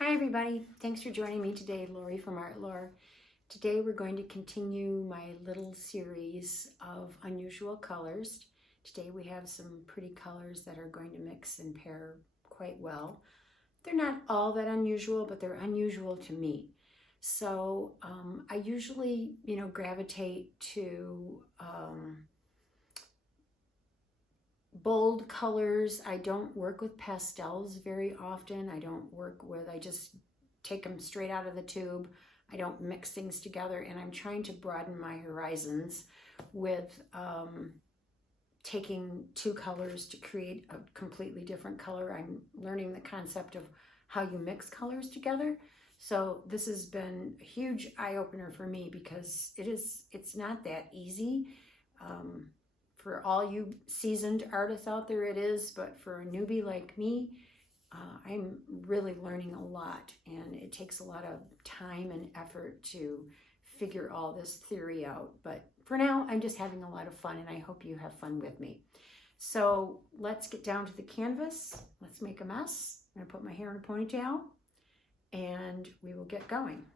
Hi everybody, thanks for joining me today, Lori from Art Lore. Today we're going to continue my little series of unusual colors. Today we have some pretty colors that are going to mix and pair quite well. They're not all that unusual, but they're unusual to me. So I usually, gravitate to bold colors. I don't work with pastels very often. I just take them straight out of the tube. I don't mix things together, and I'm trying to broaden my horizons with taking two colors to create a completely different color. I'm learning the concept of how you mix colors together. So this has been a huge eye-opener for me because it's not that easy. For all you seasoned artists out there, it is, but for a newbie like me, I'm really learning a lot, and it takes a lot of time and effort to figure all this theory out. But for now, I'm just having a lot of fun, and I hope you have fun with me. So let's get down to the canvas. Let's make a mess. I'm gonna put my hair in a ponytail, and we will get going.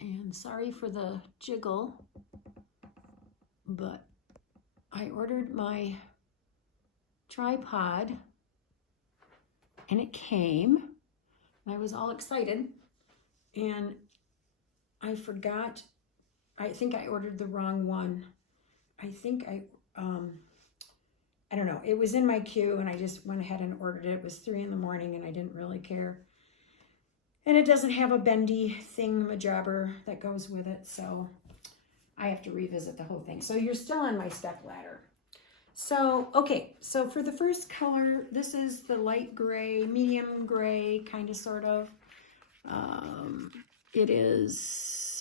And sorry for the jiggle, but I ordered my tripod and it came. I was all excited and I forgot. I think I ordered the wrong one. I don't know. It was in my queue and I just went ahead and ordered it. It was 3 in the morning and I didn't really care. And it doesn't have a bendy thingamajobber that goes with it, so I have to revisit the whole thing. So you're still on my step ladder. So, okay, so for the first color, this is the light gray, medium gray, kind of, sort of.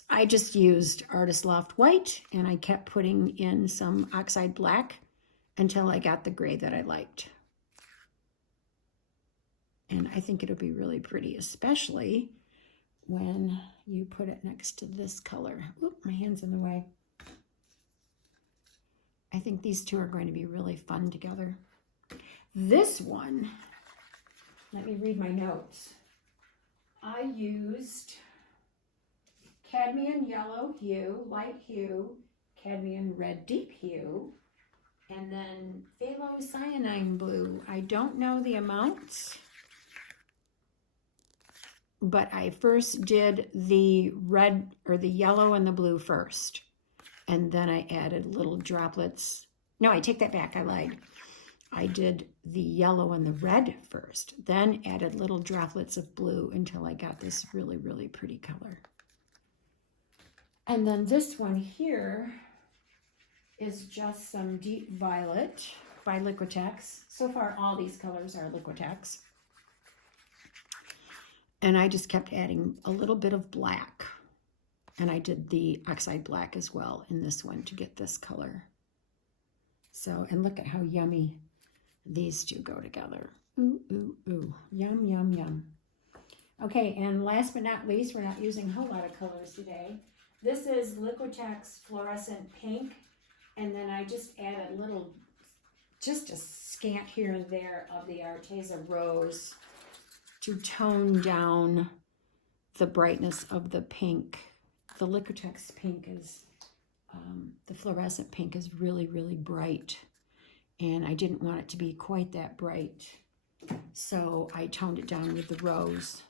I just used Artist Loft White, and I kept putting in some oxide black until I got the gray that I liked. And I think it'll be really pretty, especially when you put it next to this color. Oop, my hand's in the way. I think these two are going to be really fun together. This one, let me read my notes. I used cadmium yellow hue, light hue, cadmium red deep hue, and then phthalocyanine blue. I don't know the amounts, but I first did the red or the yellow and the blue first. And then I added little droplets. No, I take that back, I lied. I did the yellow and the red first, then added little droplets of blue until I got this really, really pretty color. And then this one here is just some deep violet by Liquitex. So far, all these colors are Liquitex. And I just kept adding a little bit of black. And I did the oxide black as well in this one to get this color. So, and look at how yummy these two go together. Ooh, ooh, ooh. Yum, yum, yum. Okay, and last but not least, we're not using a whole lot of colors today. This is Liquitex Florescent Pink. And then I just added just a scant here and there of the Arteza Rose to tone down the brightness of the pink. The Liquitex pink is, the fluorescent pink is really, really bright. And I didn't want it to be quite that bright. So I toned it down with the rose.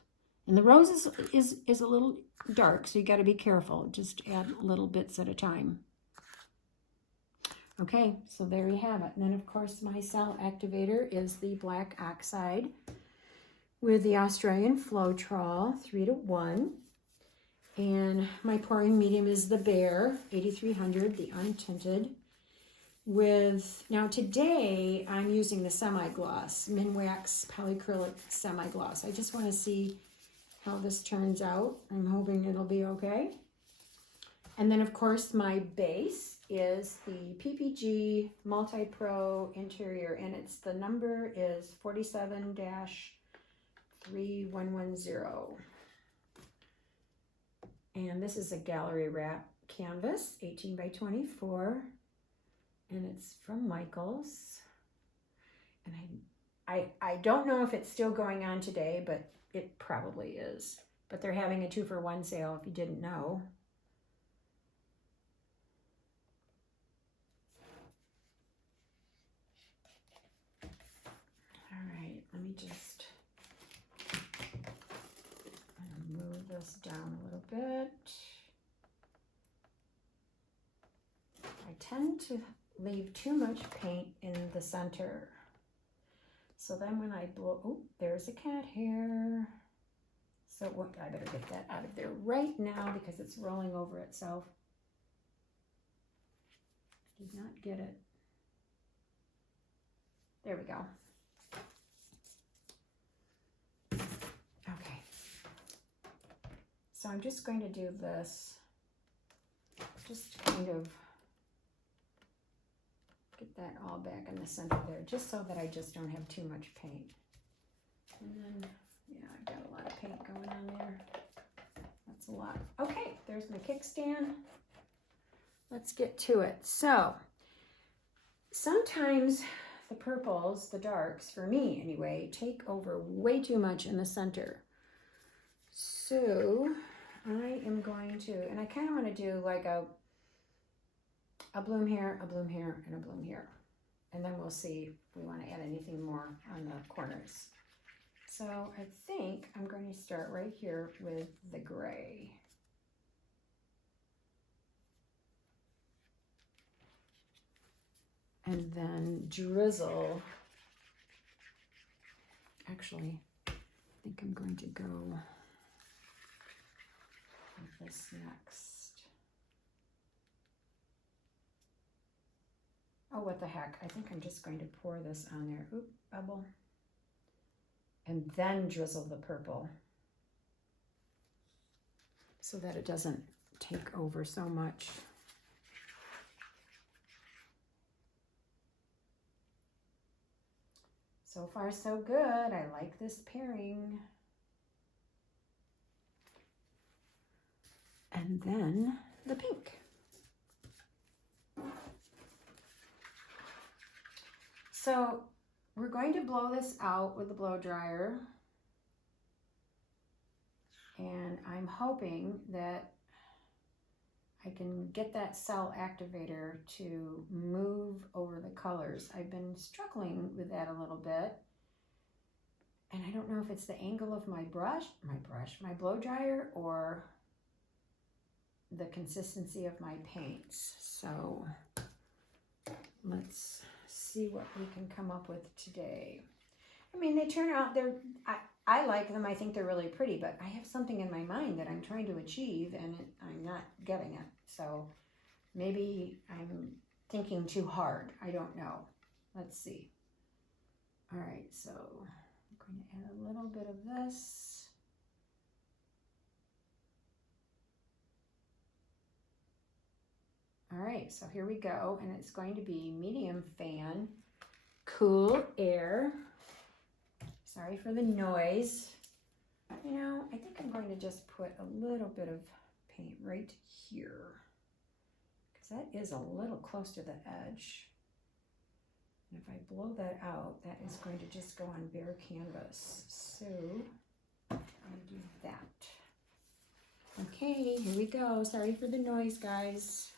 And the rose is a little dark, so you got to be careful. Just add little bits at a time. Okay, so there you have it. And then, of course, my cell activator is the black oxide with the Australian Floetrol 3:1. And my pouring medium is the Behr 8300, the untinted. Now today I'm using the semi-gloss, Minwax polycrylic semi-gloss. I just want to see how this turns out. I'm hoping it'll be okay. And then, of course, my base is the PPG Multi-pro interior, and the number is 47-3110. And this is a gallery wrap canvas, 18 by 24, and it's from Michaels. And I I don't know if it's still going on today, but it probably is. But they're having a 2-for-1 sale if you didn't know. All right, let me just move this down a little bit. I tend to leave too much paint in the center. So then when I blow, oh, there's a cat hair. So what, I better get that out of there right now because it's rolling over itself. Did not get it. There we go. Okay. So I'm just going to do this, just kind of get that all back in the center there, just so that I just don't have too much paint. And then, yeah, I've got a lot of paint going on there. That's a lot. Okay, there's my kickstand. Let's get to it. So, sometimes the purples, the darks, for me anyway, take over way too much in the center. So, I am going to, and I kind of want to do like a bloom here, a bloom here, and a bloom here. And then we'll see if we want to add anything more on the corners. So I think I'm going to start right here with the gray. And then drizzle. Actually, I think I'm going to go with this next. Oh, what the heck. I think I'm just going to pour this on there. Oop, bubble. And then drizzle the purple so that it doesn't take over so much. So far, so good. I like this pairing. And then the pink. So we're going to blow this out with the blow dryer. And I'm hoping that I can get that cell activator to move over the colors. I've been struggling with that a little bit. And I don't know if it's the angle of my blow dryer, or the consistency of my paints. So let's see what we can come up with today. I mean, they turn out, I like them. I think they're really pretty, but I have something in my mind that I'm trying to achieve and I'm not getting it. So maybe I'm thinking too hard. I don't know. Let's see. All right, so I'm going to add a little bit of this. All right, so here we go, and it's going to be medium fan, cool air. Sorry for the noise. You know, I think I'm going to just put a little bit of paint right here, because that is a little close to the edge. And if I blow that out, that is going to just go on bare canvas. So I'm going to do that. Okay, here we go. Sorry for the noise, guys.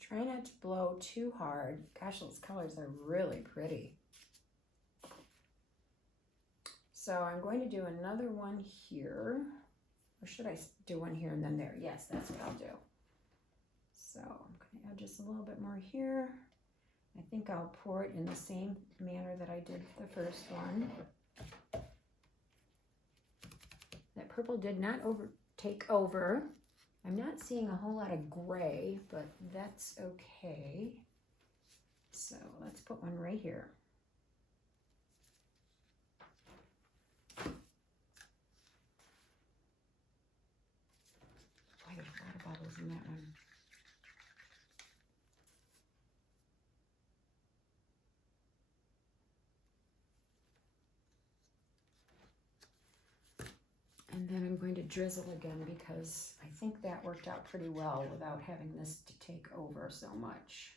Try not to blow too hard. Gosh, those colors are really pretty. So I'm going to do another one here. Or should I do one here and then there? Yes, that's what I'll do. So I'm going to add just a little bit more here. I think I'll pour it in the same manner that I did the first one. That purple did not take over. I'm not seeing a whole lot of gray, but that's okay. So let's put one right here. Boy, there's a lot of bubbles in that one. And then I'm going to drizzle again because I think that worked out pretty well without having this to take over so much.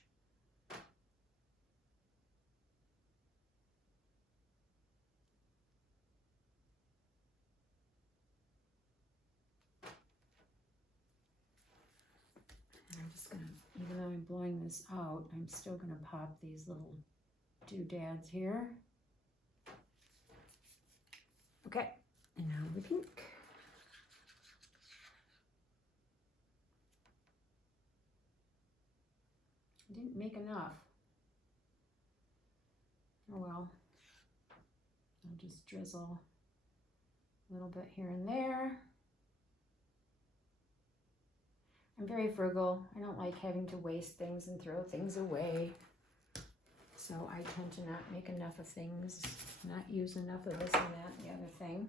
And I'm just gonna, even though I'm blowing this out, I'm still gonna pop these little doodads here. Okay. And now the pink. I didn't make enough. Oh well. I'll just drizzle a little bit here and there. I'm very frugal. I don't like having to waste things and throw things away. So I tend to not make enough of things, not use enough of this and that and the other thing.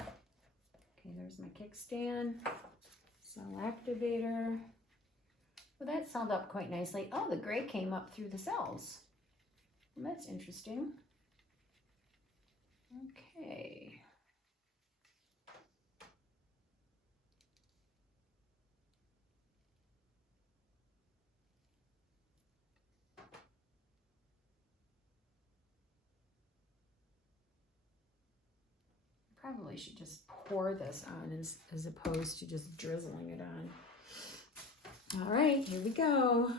Okay, there's my kickstand, cell activator. Well, that sealed up quite nicely. Oh, the gray came up through the cells. Well, that's interesting. Okay. Probably should just pour this on as opposed to just drizzling it on. All right, here we go.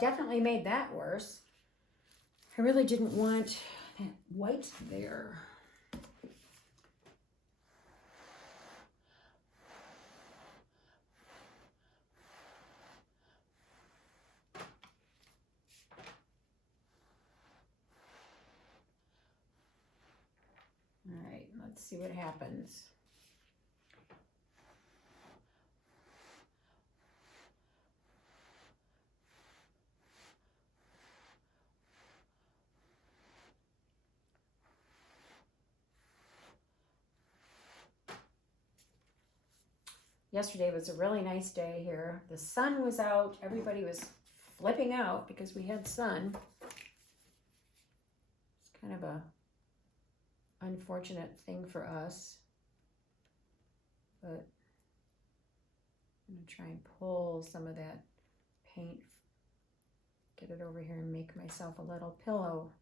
Definitely made that worse. I really didn't want that white there. All right, let's see what happens. Yesterday was a really nice day here. The sun was out. Everybody was flipping out because we had sun. It's kind of a unfortunate thing for us. But I'm going to try and pull some of that paint, get it over here and make myself a little pillow.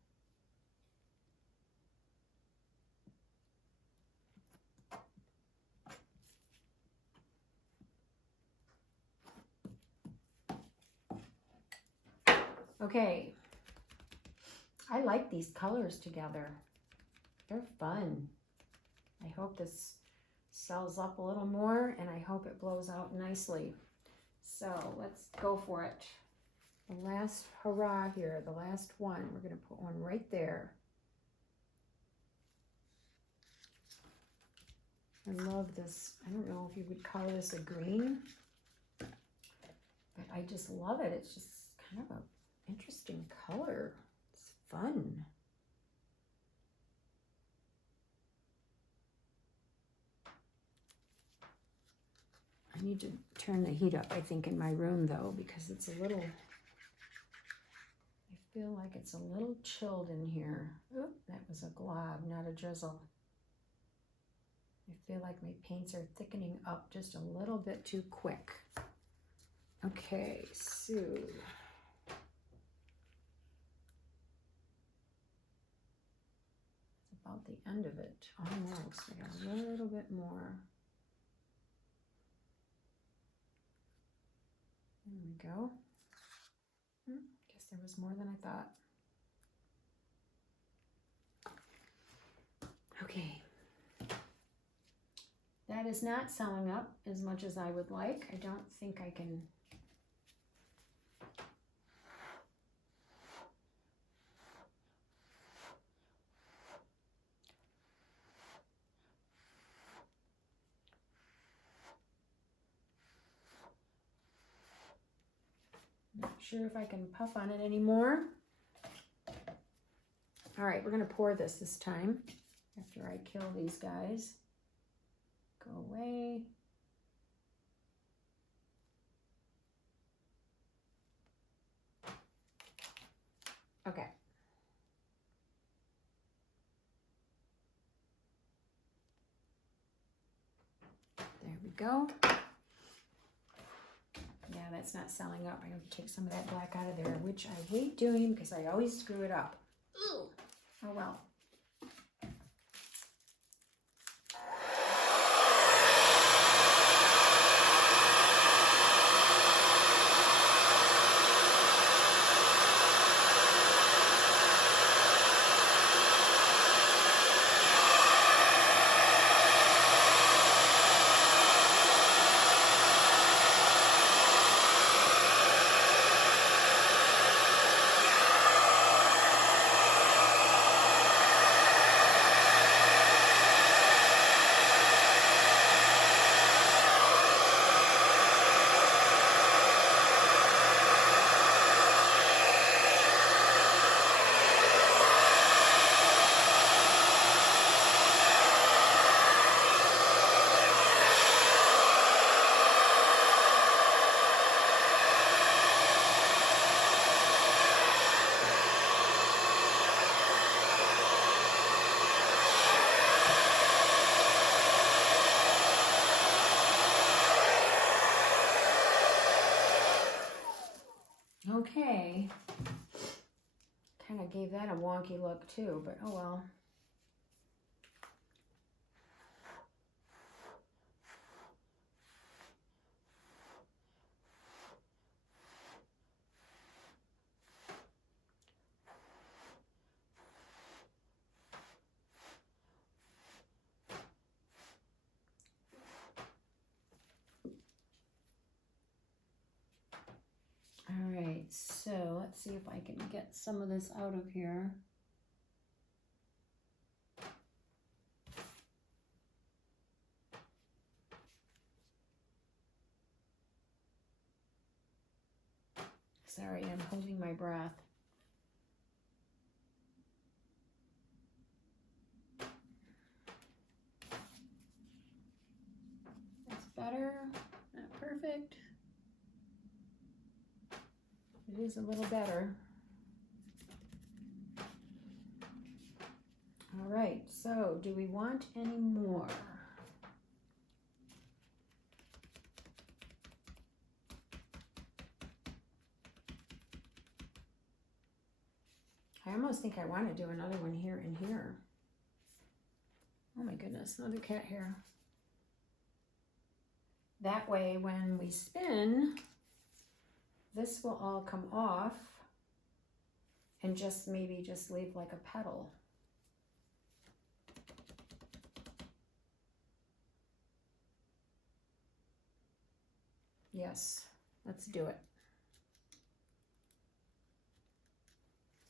Okay, I like these colors together. They're fun. I hope this cells up a little more, and I hope it blows out nicely. So let's go for it. The last hurrah here, the last one. We're going to put one right there. I love this. I don't know if you would call this a green, but I just love it. It's just kind of an interesting color. It's fun. I need to turn the heat up, I think, in my room, though, because it's a little, I feel like it's a little chilled in here. Oop, that was a glob, not a drizzle. I feel like my paints are thickening up just a little bit too quick. Okay, so it's about the end of it, almost. I got a little bit more. There we go. Guess there was more than I thought. Okay. That is not selling up as much as I would like. I don't think I can. Not sure if I can puff on it anymore. All right, we're going to pour this time after I kill these guys. Go away. Okay. There we go. Yeah, that's not selling up. I have to take some of that black out of there, which I hate doing because I always screw it up. Ooh. Oh well. Okay, kind of gave that a wonky look too, but oh well. All right, so let's see if I can get some of this out of here. Sorry, I'm holding my breath. That's better, not perfect. It is a little better. All right, so do we want any more? I almost think I want to do another one here and here. Oh my goodness, another cat hair. That way when we spin, this will all come off and just maybe just leave like a petal. Yes, let's do it.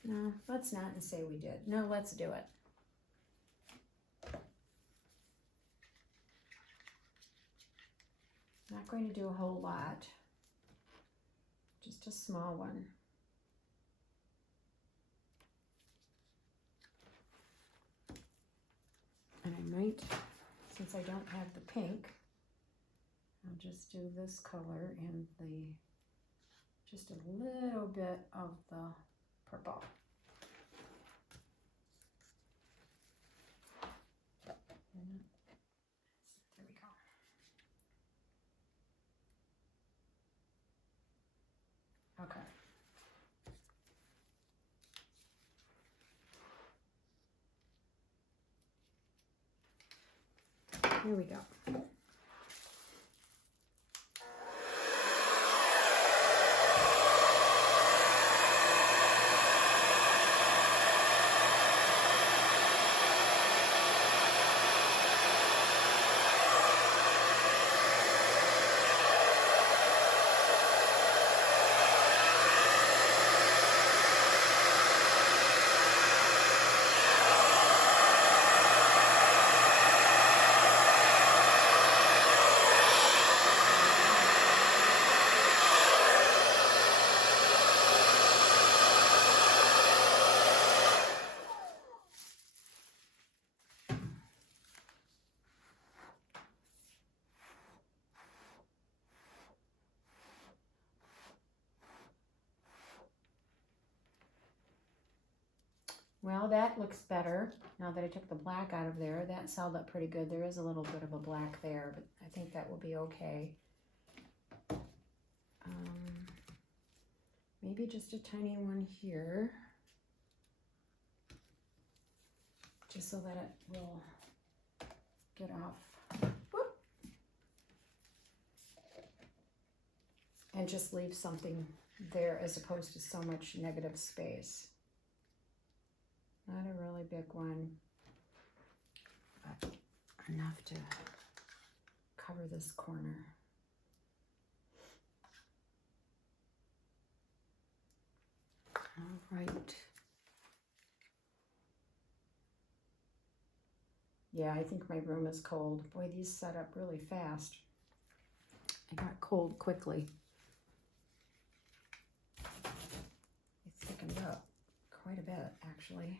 No, let's not and say we did. No, let's do it. Not going to do a whole lot, just a small one. And I might, since I don't have the pink, I'll just do this color and just a little bit of the purple. There we go. Okay. Here we go. Well, that looks better. Now that I took the black out of there, that held up pretty good. There is a little bit of a black there, but I think that will be okay. Maybe just a tiny one here, just so that it will get off. Whoop. And just leave something there as opposed to so much negative space. Not a really big one, but enough to cover this corner. All right. Yeah, I think my room is cold. Boy, these set up really fast. I got cold quickly. It thickened up quite a bit, actually.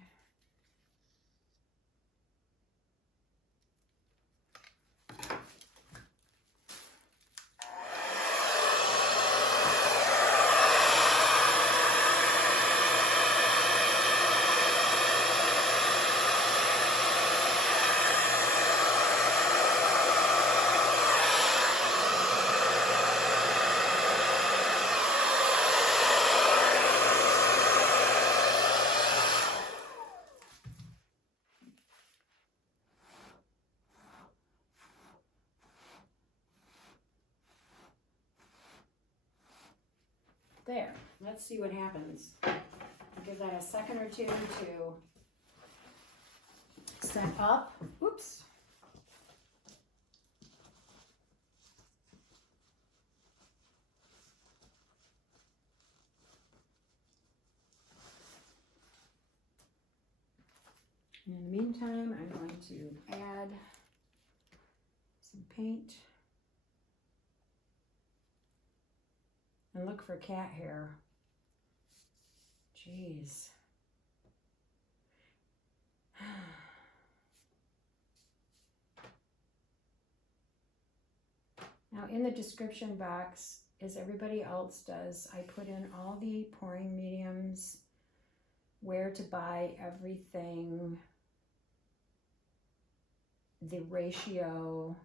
There, let's see what happens. Give that a second or two to set up. Oops. In the meantime, I'm going to add some paint. And look for cat hair. Jeez. Now in the description box, as everybody else does, I put in all the pouring mediums, where to buy everything, the ratio.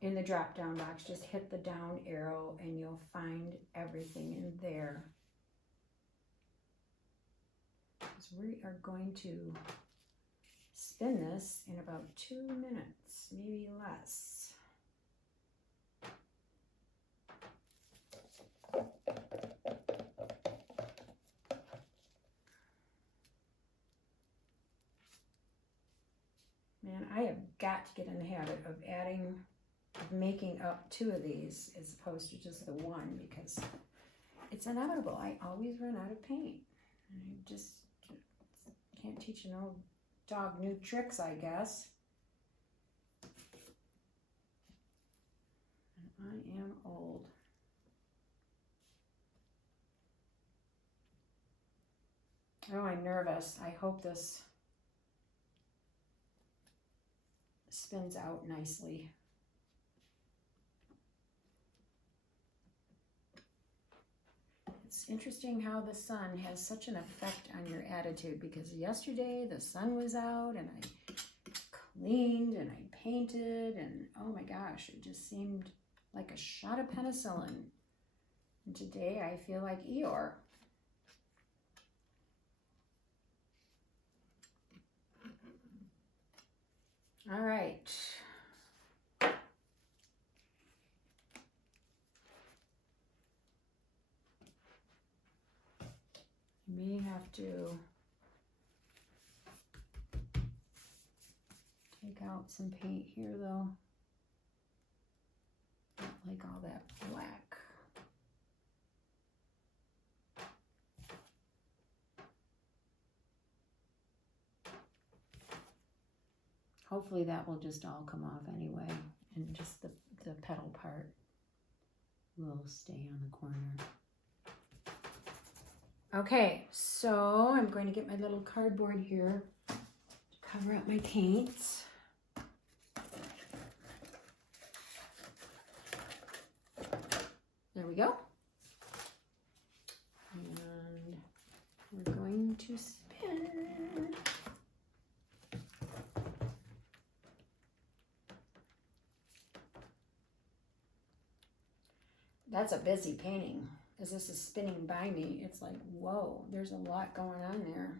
In the drop down box, just hit the down arrow and you'll find everything in there. So we are going to spin this in about 2 minutes, maybe less. Man, I have got to get in the habit of adding of making up 2 of these as opposed to just the one, because it's inevitable. I always run out of paint. I just can't teach an old dog new tricks, I guess. And I am old. Oh, I'm nervous. I hope this spins out nicely. It's interesting how the sun has such an effect on your attitude, because yesterday the sun was out and I cleaned and I painted and oh my gosh, it just seemed like a shot of penicillin. And today I feel like Eeyore. All right. You may have to take out some paint here though. Not like all that black. Hopefully that will just all come off anyway, and just the petal part will stay on the corner. Okay, so I'm going to get my little cardboard here to cover up my paints. There we go. And we're going to spin. That's a busy painting. As this is spinning by me, it's like, whoa, there's a lot going on there.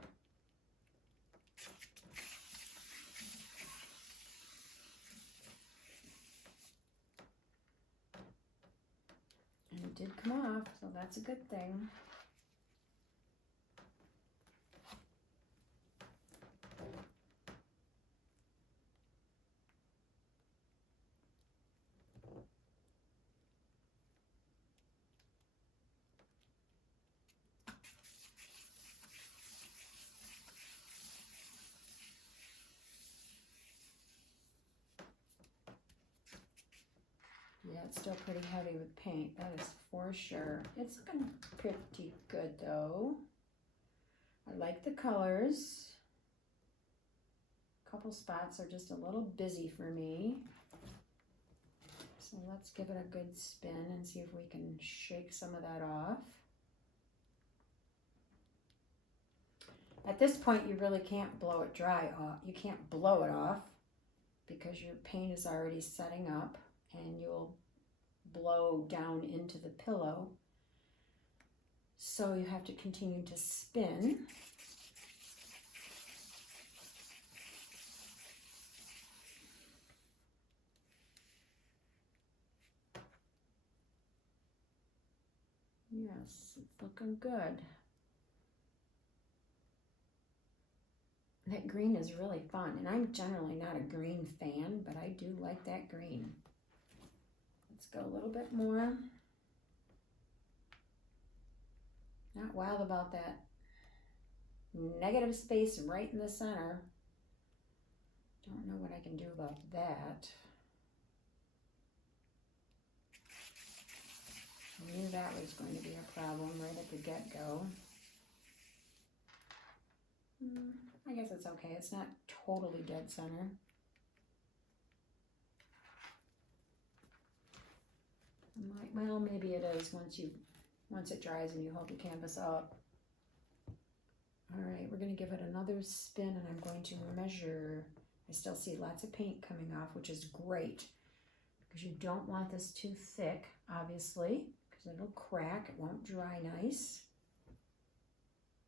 And it did come off, so that's a good thing. Yeah, it's still pretty heavy with paint, that is for sure. It's looking pretty good though. I like the colors. A couple spots are just a little busy for me. So let's give it a good spin and see if we can shake some of that off. At this point, you really can't blow it dry off. You can't blow it off because your paint is already setting up and you'll blow down into the pillow. So you have to continue to spin. Yes, it's looking good. That green is really fun, and I'm generally not a green fan, but I do like that green. Let's go a little bit more. Not wild about that negative space right in the center. Don't know what I can do about that. I knew that was going to be a problem right at the get-go. I guess it's okay. It's not totally dead center. Well, maybe it is once it dries and you hold the canvas up. All right, we're going to give it another spin, and I'm going to measure. I still see lots of paint coming off, which is great because you don't want this too thick, obviously, because it'll crack. It won't dry nice.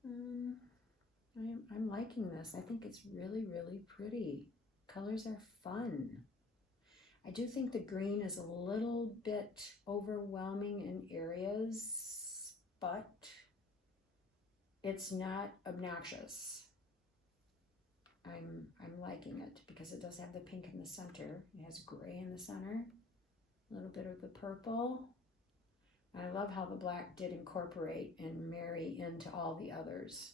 I'm liking this. I think it's really, really pretty. Colors are fun. I do think the green is a little bit overwhelming in areas, but it's not obnoxious. I'm liking it because it does have the pink in the center. It has gray in the center. A little bit of the purple. I love how the black did incorporate and marry into all the others.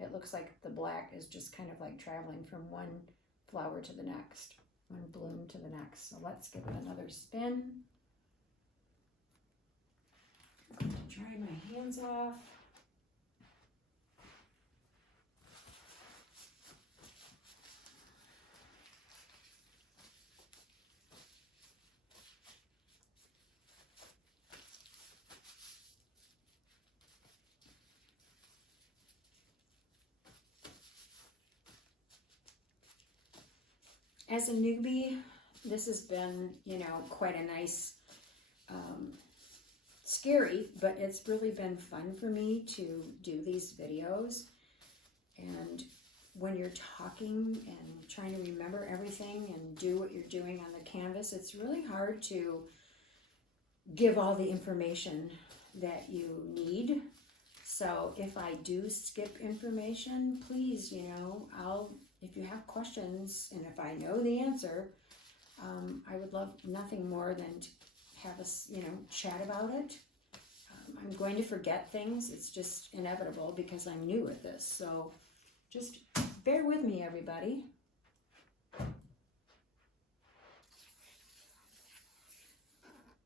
It looks like the black is just kind of like traveling from one flower to the next, one bloom to the next. So let's give it another spin. I'm going to dry my hands off. As a newbie, this has been, you know, quite a nice, scary, but it's really been fun for me to do these videos. And when you're talking and trying to remember everything and do what you're doing on the canvas, it's really hard to give all the information that you need. So if I do skip information, please, you know, if you have questions and if I know the answer, I would love nothing more than to have us, you know, chat about it. I'm going to forget things. It's just inevitable because I'm new at this. So just bear with me, everybody.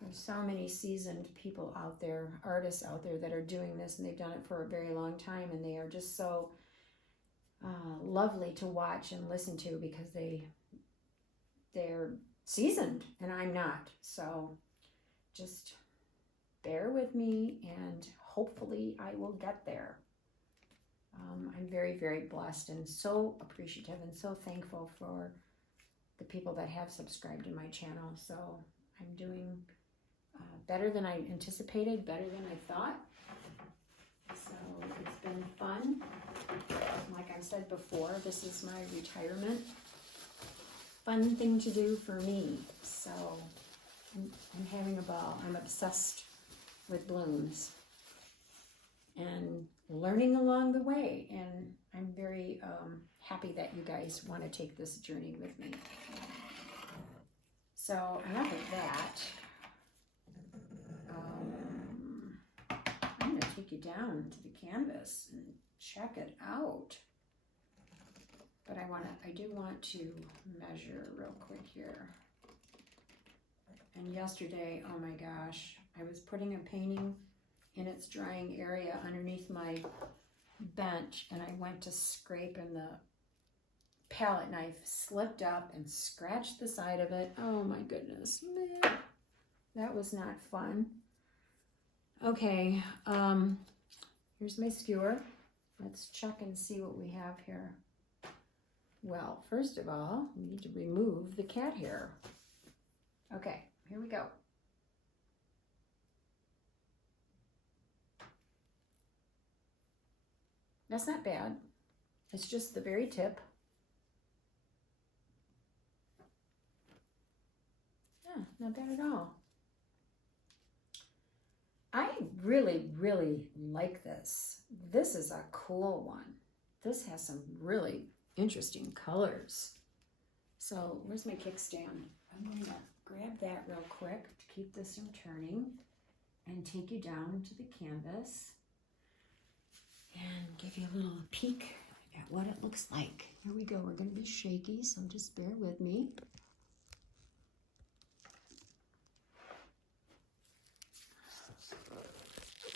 There's so many seasoned people out there, artists out there that are doing this, and they've done it for a very long time, and they are just so lovely to watch and listen to because they're seasoned and I'm not. So just bear with me and hopefully I will get there. I'm very, very blessed and so appreciative and so thankful for the people that have subscribed to my channel. So I'm doing better than I anticipated, better than I thought. So it's been fun. Like I said before, this is my retirement. Fun thing to do for me. So I'm having a ball. I'm obsessed with blooms and learning along the way. And I'm very happy that you guys want to take this journey with me. So enough of that. I'm going to take you down to the canvas and check it out. But I do want to measure real quick here. And yesterday, oh my gosh, I was putting a painting in its drying area underneath my bench, and I went to scrape, and the palette knife slipped up and scratched the side of it. Oh my goodness, man, that was not fun. Okay, here's my skewer. Let's check and see what we have here. Well, first of all, we need to remove the cat hair. Okay, here we go. That's not bad. It's just the very tip. Yeah, not bad at all. I really, really like this. This is a cool one. This has some really interesting colors. So where's my kickstand? I'm going to grab that real quick to keep this from turning and take you down to the canvas and give you a little peek at what it looks like. Here we go. We're going to be shaky, so just bear with me.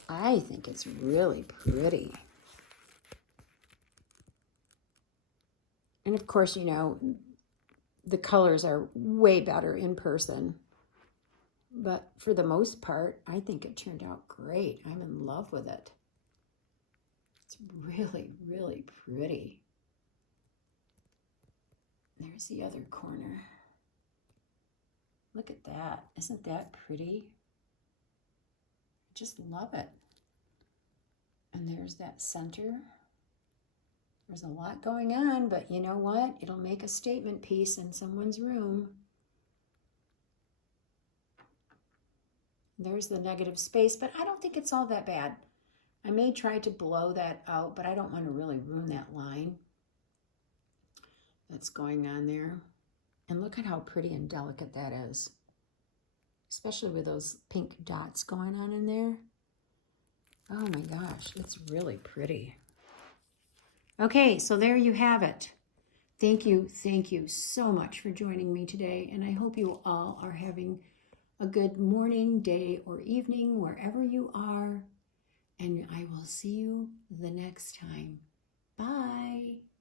I think it's really pretty. And of course, you know, the colors are way better in person. But for the most part, I think it turned out great. I'm in love with it. It's really, really pretty. There's the other corner. Look at that. Isn't that pretty? I just love it. And there's that center. There's a lot going on, but you know what? It'll make a statement piece in someone's room. There's the negative space, but I don't think it's all that bad. I may try to blow that out, but I don't want to really ruin that line that's going on there. And look at how pretty and delicate that is. especially with those pink dots going on in there. Oh my gosh, it's really pretty. Okay, so there you have it. Thank you so much for joining me today, and I hope you all are having a good morning, day, or evening, wherever you are, and I will see you the next time. Bye.